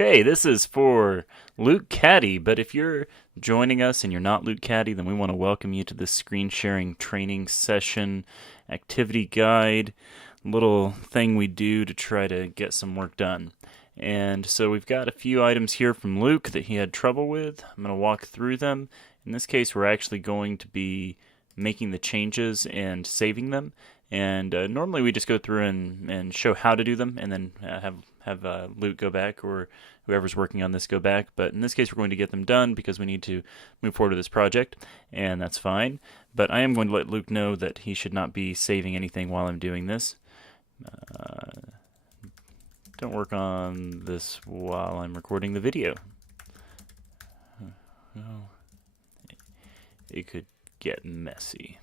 Okay, this is for Luke Caddy, but if you're joining us and you're not Luke Caddy, then we want to welcome you to this screen sharing training session, activity guide, little thing we do to try to get some work done. And so we've got a few items here from Luke that he had trouble with. I'm going to walk through them. In this case, we're actually going to be making the changes and saving them. And normally we just go through and show how to do them, and then have Luke go back, or whoever's working on this go back. But in this case, we're going to get them done because we need to move forward with this project, and that's fine. But I am going to let Luke know that he should not be saving anything while I'm doing this. Don't work on this while I'm recording the video. Oh, it could get messy.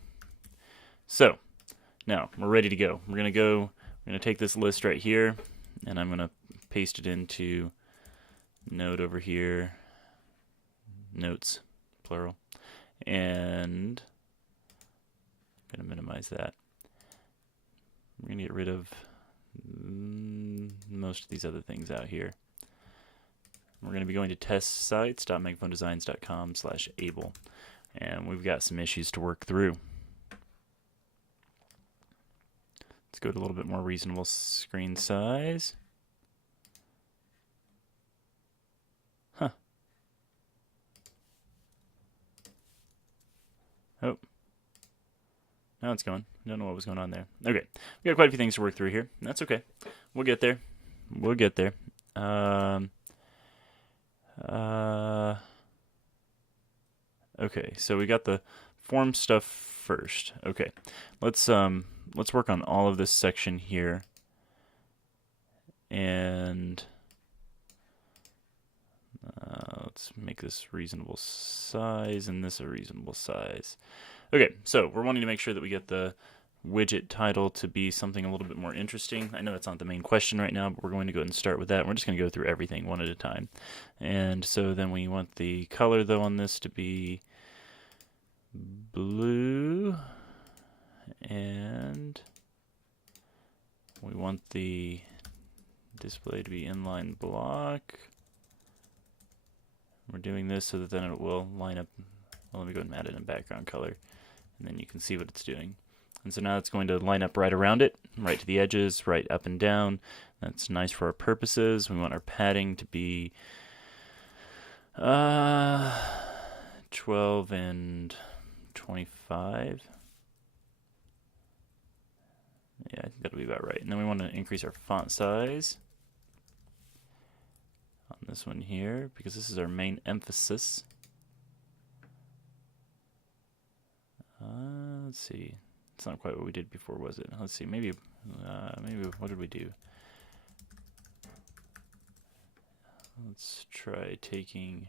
So now we're ready to go. We're going to take this list right here, and I'm going to paste it into Node over here, notes, plural, and I'm going to minimize that. We're going to get rid of most of these other things out here. We're going to be going to testsites.megaphonedesigns.com/able, and we've got some issues to work through. Let's go to a little bit more reasonable screen size. Huh. Oh. Now it's gone. Don't know what was going on there. Okay. We got quite a few things to work through here. That's okay. We'll get there. We'll get there. Okay, so we got the form stuff first. Okay. Let's work on all of this section here. And let's make this reasonable size and this a reasonable size. Okay, so we're wanting to make sure that we get the widget title to be something a little bit more interesting. I know that's not the main question right now, but we're going to go ahead and start with that. We're just going to go through everything one at a time. And so then we want the color, though, on this to be blue, and we want the display to be inline block. We're doing this so that then it will line up. Well, let me go ahead and add it in background color, and then you can see what it's doing. And so now it's going to line up right around it, right to the edges, right up and down. That's nice for our purposes. We want our padding to be 12 and 25. Yeah, I think that'll be about right. And then we want to increase our font size on this one here, because this is our main emphasis. Let's see. It's not quite what we did before, was it? Let's see. Maybe what did we do? Let's try taking.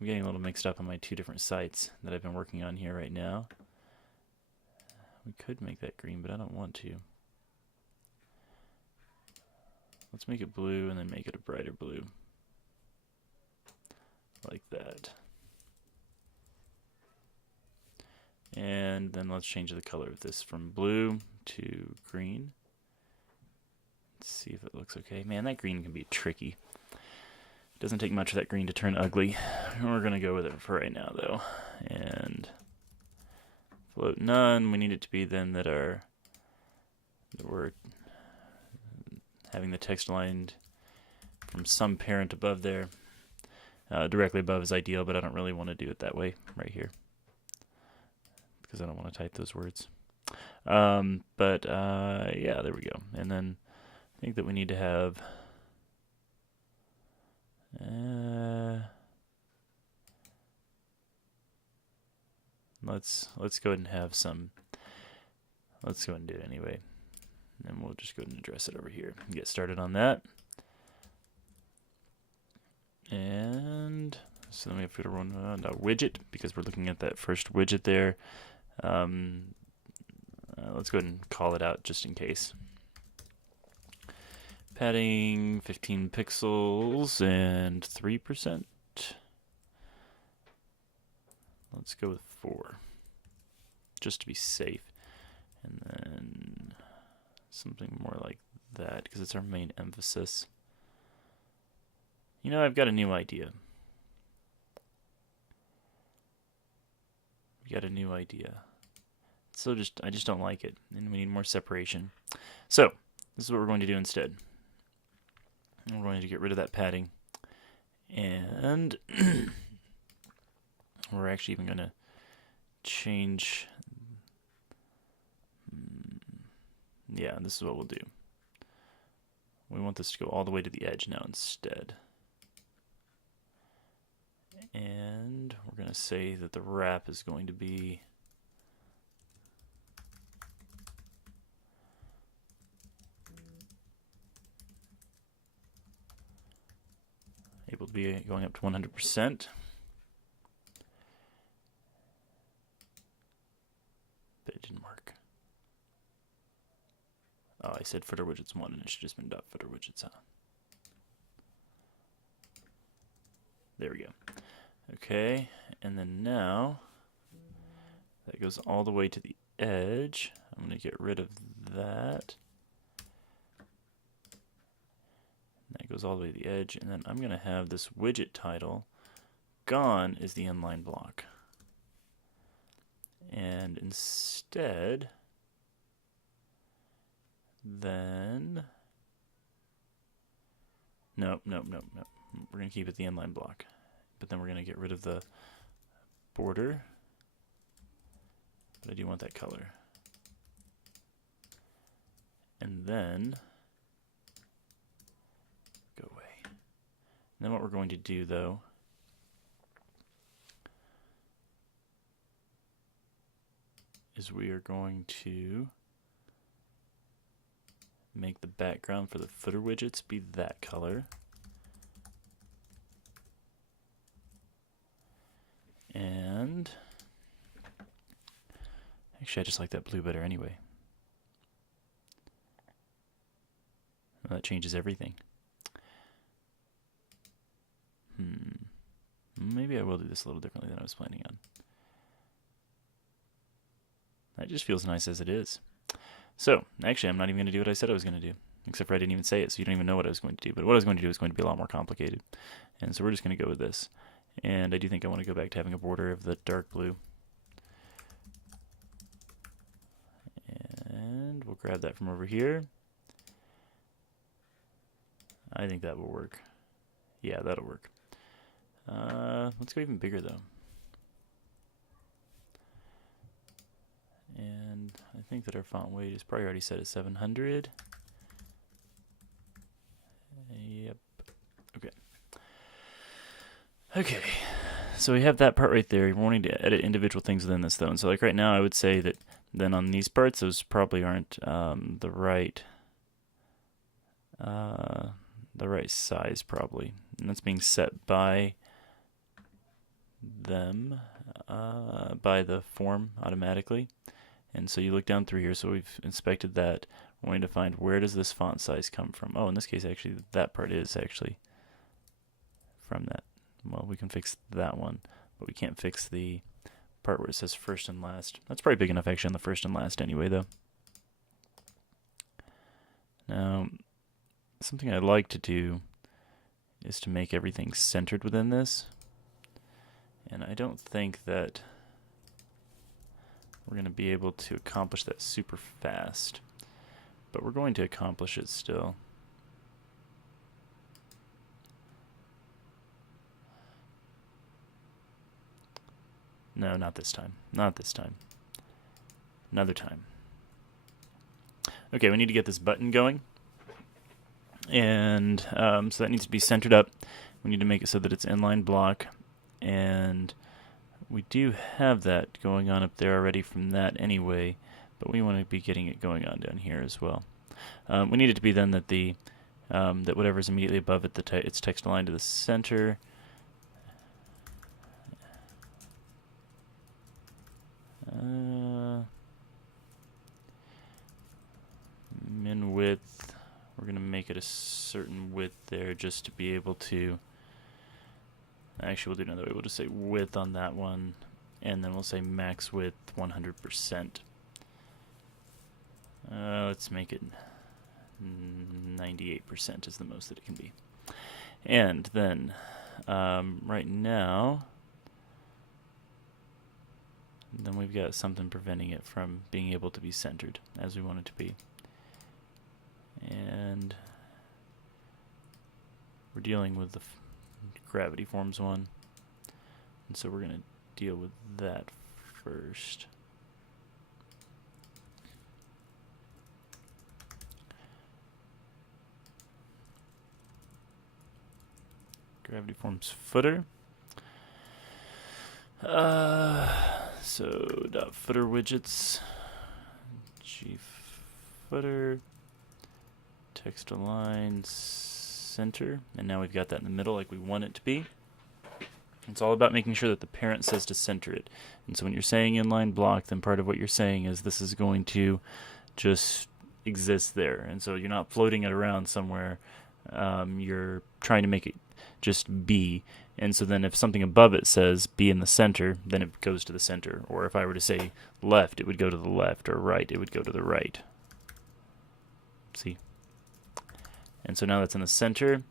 I'm getting a little mixed up on my two different sites that I've been working on here right now. We could make that green, but I don't want to. Let's make it blue and then make it a brighter blue. Like that. And then let's change the color of this from blue to green. Let's see if it looks okay. Man, that green can be tricky. It doesn't take much for that green to turn ugly. We're going to go with it for right now, though. And float none. We need it to be then that we're having the text aligned from some parent above there. Directly above is ideal, but I don't really want to do it that way right here, because I don't want to type those words. Yeah, there we go. And then I think that we need to have let's go ahead and have some. Let's go ahead and do it anyway, and we'll just go ahead and address it over here and get started on that. And so then we have to run a widget, because we're looking at that first widget there. Let's go ahead and call it out just in case. Padding 15 pixels and 3%. Let's go with 4, just to be safe. And then something more like that, because it's our main emphasis. You know, I've got a new idea. So I just don't like it, and we need more separation. So this is what we're going to do instead. We're going to get rid of that padding, and we're actually even going to change. Yeah, this is what we'll do. We want this to go all the way to the edge now instead. And we're going to say that the wrap is going to be able to be going up to 100%. But it didn't work. Oh, I said footer widgets 1 and it should just been dot footer widgets on. There we go. Okay, and then now that goes all the way to the edge. I'm going to get rid of that. That goes all the way to the edge, and then I'm going to have this widget title gone is the inline block. And instead, then, nope. We're going to keep it the inline block. But then we're going to get rid of the border. But I do want that color. And then go away. And then what we're going to do, though, is we are going to make the background for the footer widgets be that color. And actually, I just like that blue better anyway. Well, that changes everything. Maybe I will do this a little differently than I was planning on. That just feels nice as it is. So, actually, I'm not even going to do what I said I was going to do. Except for I didn't even say it, so you don't even know what I was going to do. But what I was going to do is going to be a lot more complicated. And so we're just going to go with this. And I do think I want to go back to having a border of the dark blue. And we'll grab that from over here. I think that will work. Yeah, that'll work. Let's go even bigger, though. And I think that our font weight is probably already set at 700. Yep. Okay. Okay. So we have that part right there. We're wanting to edit individual things within this, though. And so, like right now, I would say that then on these parts, those probably aren't the right size, probably. And that's being set by them, by the form automatically. And so you look down through here, so we've inspected that. We're going to find where does this font size come from. Oh, in this case, actually, that part is actually from that. Well, we can fix that one, but we can't fix the part where it says first and last. That's probably big enough, actually, on the first and last anyway, though. Now, something I'd like to do is to make everything centered within this. And I don't think that we're going to be able to accomplish that super fast, but we're going to accomplish it still. No, not this time. Not this time. Another time. Okay, we need to get this button going. And so that needs to be centered up. We need to make it so that it's inline block. And we do have that going on up there already from that anyway, but we want to be getting it going on down here as well. We need it to be then that the that whatever is immediately above it, its text aligned to the center. Min width, we're going to make it a certain width there just to be able to. Actually, we'll do another way. We'll just say width on that one, and then we'll say max width 100%. Let's make it 98% is the most that it can be. And then right now, then we've got something preventing it from being able to be centered as we want it to be. And we're dealing with the gravity forms one. And so we're going to deal with that first. Gravity forms footer. So dot footer widgets, G footer, text align center, and now we've got that in the middle like we want it to be. It's all about making sure that the parent says to center it. And so when you're saying inline block, then part of what you're saying is this is going to just exist there. And so you're not floating it around somewhere. You're trying to make it just be. And so then if something above it says be in the center, then it goes to the center. Or if I were to say left, it would go to the left, or right, it would go to the right. See? And so now that's in the center.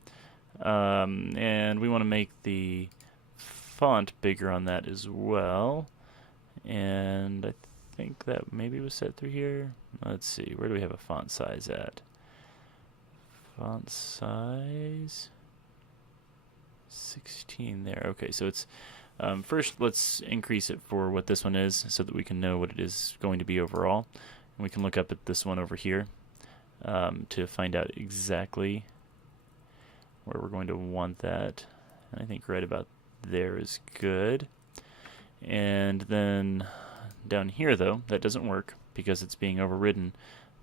And we want to make the font bigger on that as well. And I think that maybe was set through here. Let's see, where do we have a font size at? Font size 16 there. Okay, so it's first let's increase it for what this one is so that we can know what it is going to be overall. And we can look up at this one over here to find out exactly where we're going to want that. And I think right about there is good. And then down here though, that doesn't work because it's being overridden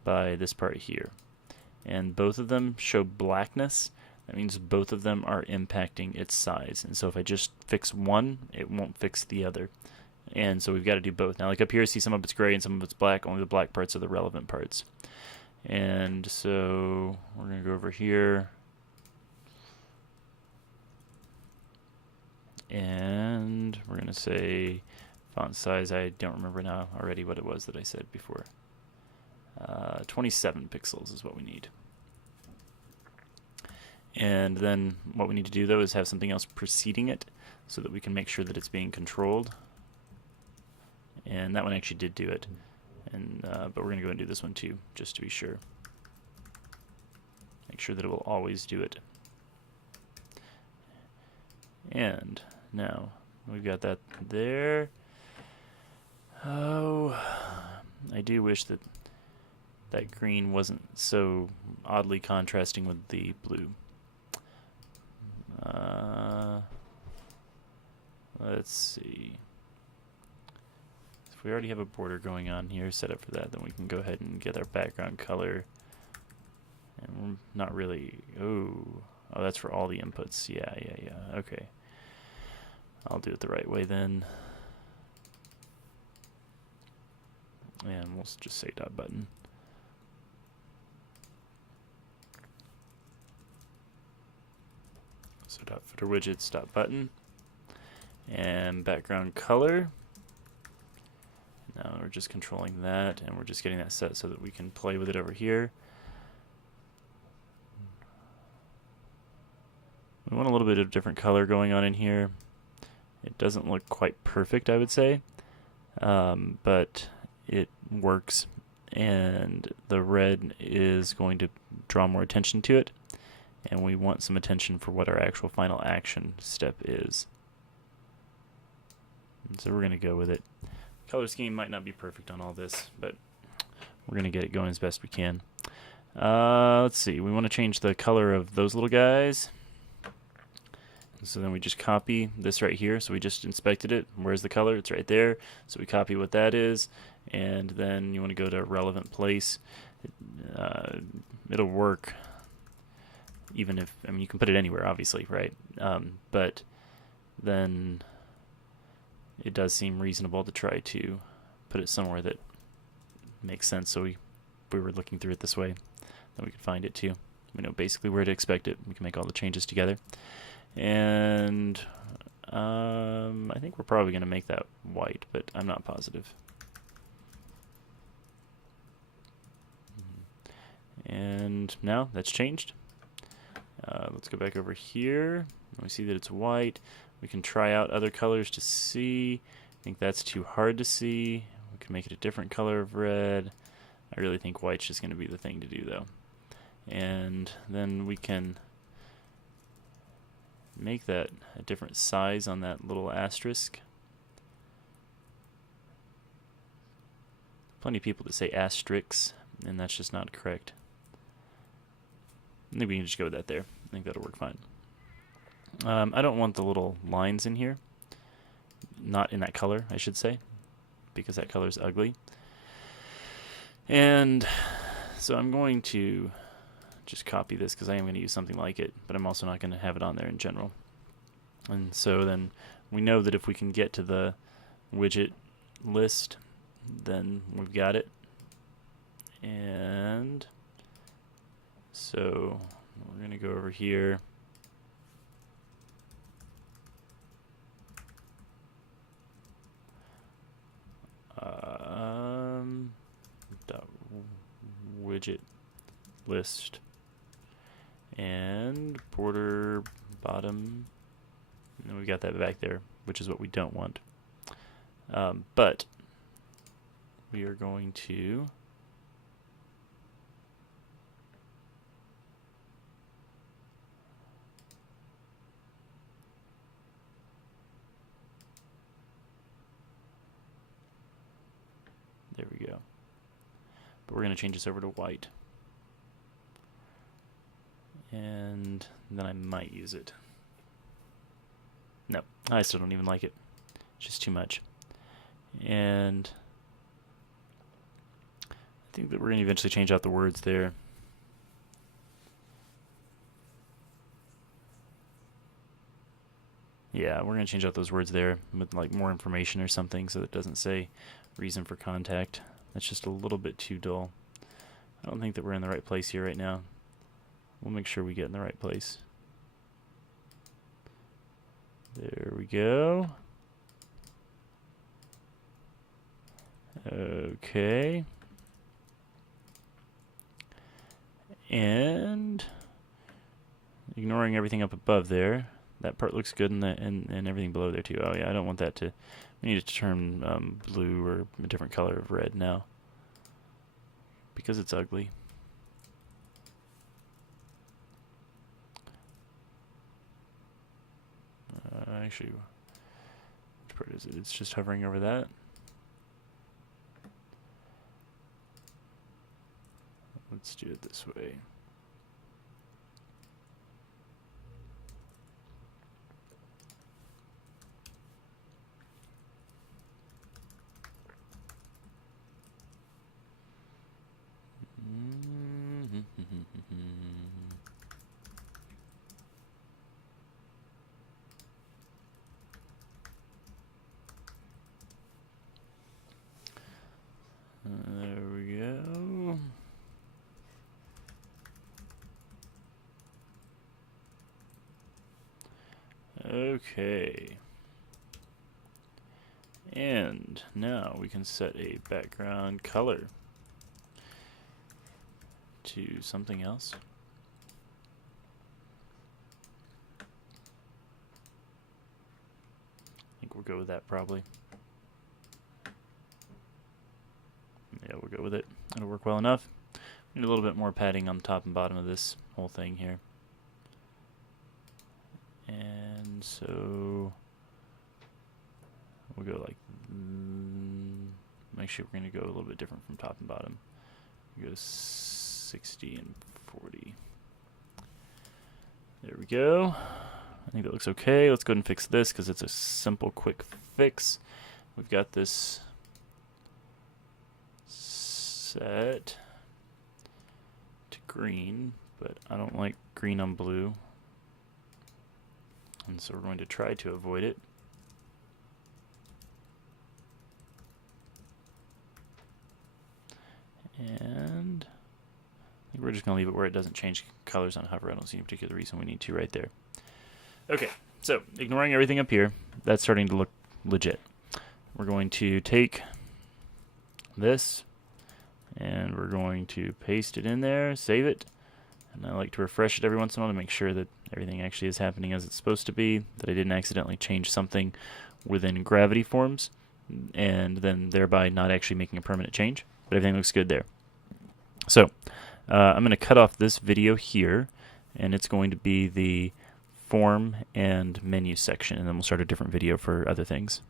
by this part here. And both of them show blackness. That means both of them are impacting its size. And so if I just fix one, it won't fix the other. And so we've got to do both. Now like up here, see some of it's gray and some of it's black. Only the black parts are the relevant parts. And so we're going to go over here. And we're going to say font size. I don't remember now already what it was that I said before. 27 pixels is what we need. And then what we need to do though is have something else preceding it so that we can make sure that it's being controlled. And that one actually did do it. And but we're going to go and do this one too, just to be sure. Make sure that it will always do it. And now we've got that there. Oh, I do wish that that green wasn't so oddly contrasting with the blue. Let's see. If we already have a border going on here set up for that, then we can go ahead and get our background color. And we're not really... Oh, that's for all the inputs. Yeah. Okay. I'll do it the right way then. And we'll just say dot button. So dot footer widgets dot button. And background color. Now we're just controlling that, and we're just getting that set so that we can play with it over here. We want a little bit of different color going on in here. It doesn't look quite perfect, I would say, but it works, and the red is going to draw more attention to it, and we want some attention for what our actual final action step is. And so we're going to go with it. Color scheme might not be perfect on all this, but we're going to get it going as best we can. Let's see, we want to change the color of those little guys. So then we just copy this right here. So we just inspected it. Where's the color? It's right there. So we copy what that is, and then you want to go to relevant place. It'll work even if, I mean, you can put it anywhere, obviously, right? But then it does seem reasonable to try to put it somewhere that makes sense. So we were looking through it this way, then we could find it too. We know basically where to expect it. We can make all the changes together. And I think we're probably going to make that white, but I'm not positive. And now that's changed. Let's go back over here. We see that it's white. We can try out other colors to see. I think that's too hard to see. We can make it a different color of red. I really think white's just going to be the thing to do, though. And then we can make that a different size on that little asterisk. Plenty of people that say asterisks, and that's just not correct. I think we can just go with that there. I think that'll work fine. I don't want the little lines in here. Not in that color, I should say, because that color is ugly. And so I'm going to just copy this because I am going to use something like it, but I'm also not going to have it on there in general. And so then we know that if we can get to the widget list, then we've got it. And so we're going to go over here. Widget list and border bottom, and we got that back there, which is what we don't want. But we are going to there we go. But we're going to change this over to white. And then I might use it. No, I still don't even like it. It's just too much. And I think that we're going to eventually change out the words there. Yeah, we're going to change out those words there with like more information or something so that it doesn't say reason for contact. That's just a little bit too dull. I don't think that we're in the right place here right now. We'll make sure we get in the right place. There we go. Okay. And ignoring everything up above there, that part looks good, and everything below there too. Oh yeah, I don't want that to. We need to turn blue or a different color of red now because it's ugly. Actually, which part is it? It's just hovering over that. Let's do it this way. There we go. Okay. And now we can set a background color to something else. I think we'll go with that probably. Yeah, we'll go with it. It'll work well enough. Need a little bit more padding on the top and bottom of this whole thing here. And so we'll go like, actually we're going to go a little bit different from top and bottom. We go 60 and 40. There we go. I think that looks okay. Let's go ahead and fix this because it's a simple, quick fix. We've got this set to green, but I don't like green on blue. And so we're going to try to avoid it. And I think we're just going to leave it where it doesn't change colors on hover. I don't see any particular reason we need to right there. Okay, so ignoring everything up here, that's starting to look legit. We're going to take this and we're going to paste it in there, save it, And I like to refresh it every once in a while to make sure that everything actually is happening as it's supposed to be, that I didn't accidentally change something within gravity forms, and then thereby not actually making a permanent change. But everything looks good there. So I'm going to cut off this video here, and it's going to be the form and menu section, and then we'll start a different video for other things.